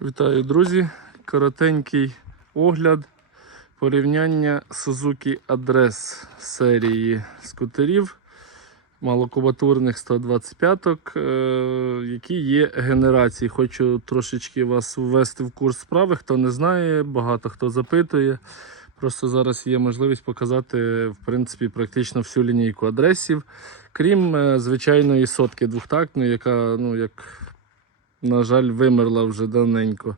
Вітаю, друзі! Коротенький огляд порівняння Suzuki Address серії скутерів малокубатурних 125-ок, е, які є генерації. Хочу трошечки вас ввести в курс справи. Хто не знає, багато хто запитує. Просто зараз є можливість показати в принципі практично всю лінійку адресів, крім е, звичайної сотки двохтактної, яка, ну як на жаль, вимерла вже давненько.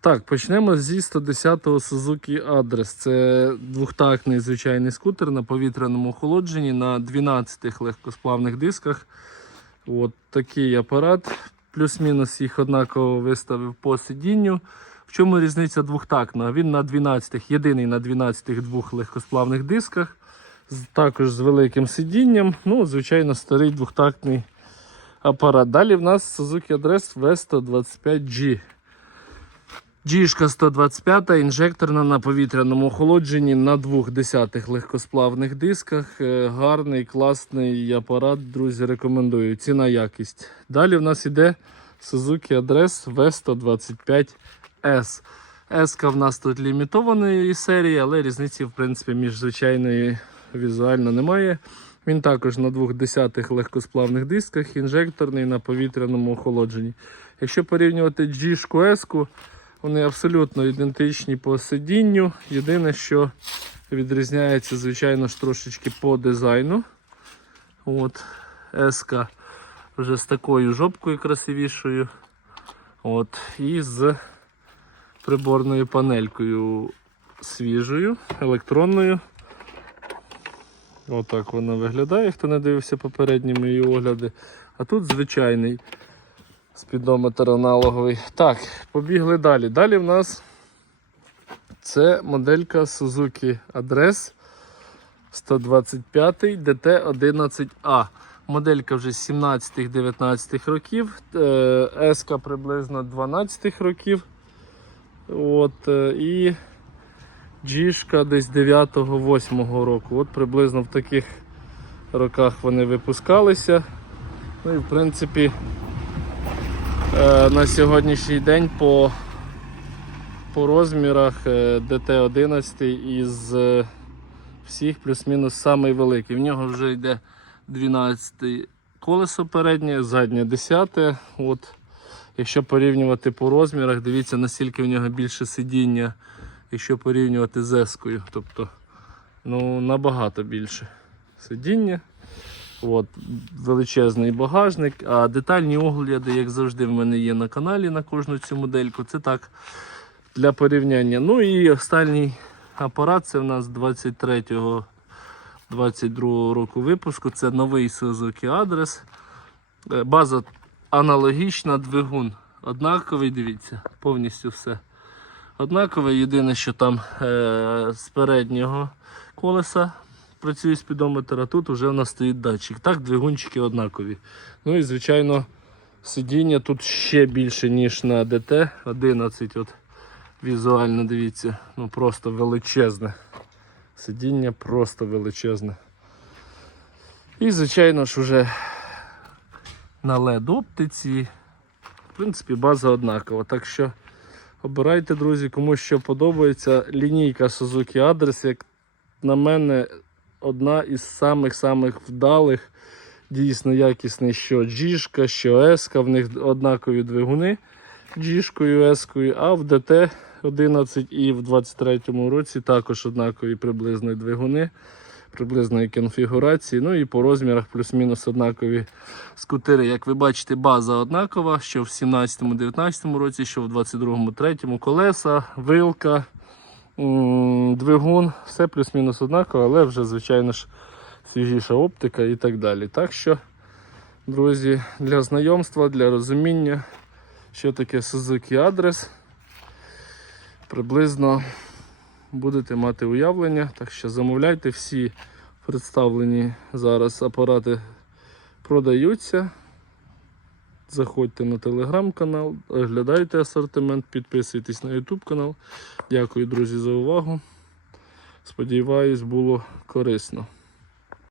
Так, почнемо зі 110-го Suzuki Address. Це двохтактний звичайний скутер на повітряному охолодженні на 12 легкосплавних дисках. От такий апарат. Плюс-мінус їх однаково виставив по сидінню. В чому різниця двохтактного? Він на 12-х, єдиний на 12 двох легкосплавних дисках, також з великим сидінням. Ну, звичайно, старий двохтактний апарат. Далі в нас Suzuki Address V125G. G 125 інжекторна на повітряному охолодженні на двох десятих легкосплавних дисках. Е, Гарний, класний апарат, друзі, рекомендую. Ціна якість. Далі в нас іде Suzuki Address V125S. S в нас тут лімітованої серії, але різниці в принципі між звичайною візуально немає. Він також на двох десятих легкосплавних дисках, інжекторний на повітряному охолодженні. Якщо порівнювати G S, вони абсолютно ідентичні по сидінню. Єдине, що відрізняється, звичайно ж, трошечки по дизайну. От, S вже з такою жопкою красивішою. От, і з приборною панелькою свіжою, електронною. Отак вона виглядає, хто не дивився попередні мої огляди. А тут звичайний спідометр аналоговий. Так, побігли далі. Далі в нас це моделька Suzuki Address 125 DT11A. Моделька вже з 17-19 років, S приблизно 12 років. От, е, і G десь 9-8 року. От приблизно в таких роках вони випускалися. Ну і в принципі е, на сьогоднішній день по, по розмірах е, DT11 із е, всіх плюс-мінус самий великий. В нього вже йде 12 колесо переднє, заднє 10. От, якщо порівнювати по розмірах, дивіться наскільки в нього більше сидіння, якщо порівнювати з ескою. Тобто ну, набагато більше сидіння. От, величезний багажник, а детальні огляди, як завжди, в мене є на каналі на кожну цю модельку. Це так для порівняння. Ну і останній апарат це в нас 23-го 22 року випуску. Це новий Suzuki. Е, База аналогічна, двигун. Однаковий, дивіться, повністю все. Однакове, єдине, що там е, з переднього колеса працює спідометр, а тут вже у нас стоїть датчик. Так, двигунчики однакові. Ну і звичайно, сидіння тут ще більше, ніж на ДТ 11. От візуально дивіться, ну просто величезне. Сидіння просто величезне. І, звичайно ж, вже на LED оптиці. В принципі, база однакова. Так що обирайте, друзі, кому що подобається. Лінійка Suzuki Address, як на мене, одна із самих-самих вдалих, дійсно якісний, що G, що S, в них однакові двигуни G-шкою, S, а в DT 11 і в 23-му році також однакові приблизно двигуни, приблизної конфігурації. Ну і по розмірах плюс-мінус однакові скутери. Як ви бачите, база однакова, що в 17-19 році, що в 22-му, 3-му колеса, вилка, двигун, все плюс-мінус однаково, але вже, звичайно ж, свіжіша оптика і так далі. Так що, друзі, для знайомства, для розуміння, що таке Suzuki Address, приблизно будете мати уявлення. Так що замовляйте всі представлені зараз апарати продаються. Заходьте на телеграм-канал, оглядайте асортимент, підписуйтесь на YouTube канал. Дякую, друзі, за увагу. Сподіваюсь, було корисно.